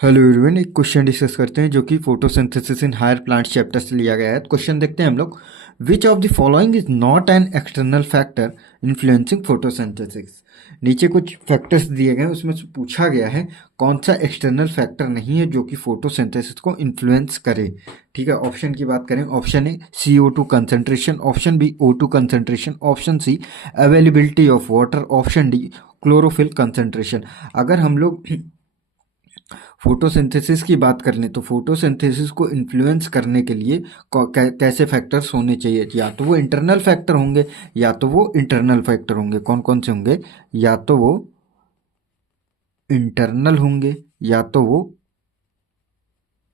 Hello everyone, एक question discuss करते हैं जो कि photosynthesis in higher plants chapter से लिया गया है। क्वेश्चन देखते हैं हम लोग। Which of the following is not an external factor influencing photosynthesis. नीचे कुछ फैक्टर्स दिए गए हैं, उसमें से पूछा गया है कौन सा एक्सटर्नल फैक्टर नहीं है जो कि फोटोसिंथेसिस को इन्फ्लुएंस करे। ठीक है, ऑप्शन की बात करें, option A CO2 concentration, option B O2 concentration, option C availability of water, option D chlorophyll concentration. अगर हम लोग फोटोसिंथेसिस की बात कर लें तो फोटोसिंथेसिस को इन्फ्लुएंस करने के लिए कैसे फैक्टर्स होने चाहिए। या तो वो इंटरनल फैक्टर होंगे या तो वो इंटरनल फैक्टर होंगे। कौन कौन से होंगे? या तो वो इंटरनल होंगे या तो वो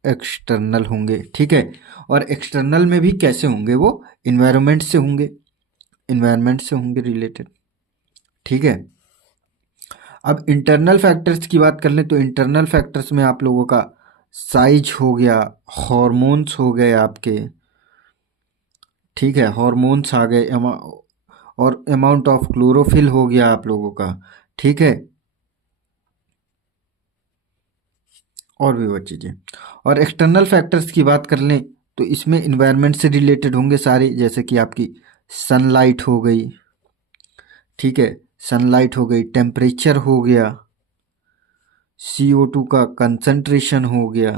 एक्सटर्नल होंगे। ठीक है, और एक्सटर्नल में भी कैसे होंगे? वो इन्वायरमेंट से होंगे, इन्वायरमेंट से होंगे रिलेटेड। ठीक है, अब इंटरनल फैक्टर्स की बात कर लें तो इंटरनल फैक्टर्स में आप लोगों का साइज हो गया, हॉर्मोन्स हो गए आपके। ठीक है, हॉर्मोन्स आ गए, और अमाउंट ऑफ क्लोरोफिल हो गया आप लोगों का। ठीक है, और भी बहुत चीज़ें। और एक्सटर्नल फैक्टर्स की बात कर लें तो इसमें इन्वायरमेंट से रिलेटेड होंगे सारे, जैसे कि आपकी सनलाइट हो गई। ठीक है, सनलाइट हो गई, टेम्परेचर हो गया, CO2 का कंसंट्रेशन हो गया,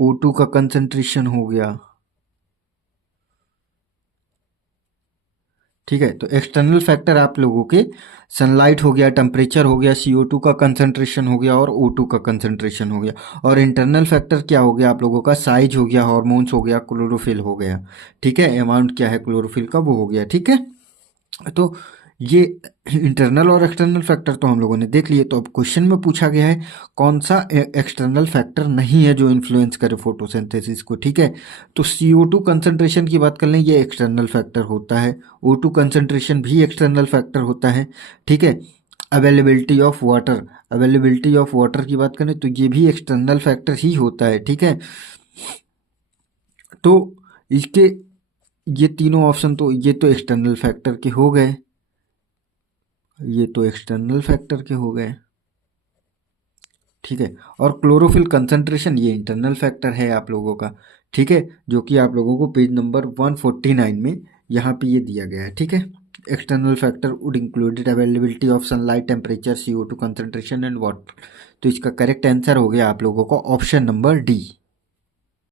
O2 का कंसंट्रेशन हो गया। ठीक है, तो एक्सटर्नल फैक्टर आप लोगों के सनलाइट हो गया, टेम्परेचर हो गया, CO2 का कंसंट्रेशन हो गया और O2 का कंसंट्रेशन हो गया। और इंटरनल फैक्टर क्या हो गया आप लोगों का? साइज हो गया, हॉर्मोन्स हो गया, क्लोरोफिल हो गया। ठीक है, अमाउंट क्या है क्लोरोफिल का, वो हो गया। ठीक है, तो ये इंटरनल और एक्सटर्नल फैक्टर तो हम लोगों ने देख लिए। तो अब क्वेश्चन में पूछा गया है कौन सा एक्सटर्नल फैक्टर नहीं है जो इन्फ्लुएंस करे फोटोसिंथेसिस को। ठीक है, तो CO2 कंसंट्रेशन की बात कर लें, ये एक्सटर्नल फैक्टर होता है। O2 कंसंट्रेशन भी एक्सटर्नल फैक्टर होता है। ठीक है, availability of water, availability of water की बात करें तो ये भी एक्सटर्नल फैक्टर ही होता है। ठीक है, तो इसके ये तीनों ऑप्शन तो ये तो एक्सटर्नल फैक्टर के हो गए, ये तो एक्सटर्नल फैक्टर के हो गए। ठीक है, और क्लोरोफिल कंसंट्रेशन ये इंटरनल फैक्टर है आप लोगों का। ठीक है, जो कि आप लोगों को पेज नंबर 149 में यहाँ पे ये दिया गया है। ठीक है, external factor would included availability of sunlight, temperature, CO2 concentration and water. तो इसका करेक्ट आंसर हो गया आप लोगों का ऑप्शन नंबर डी।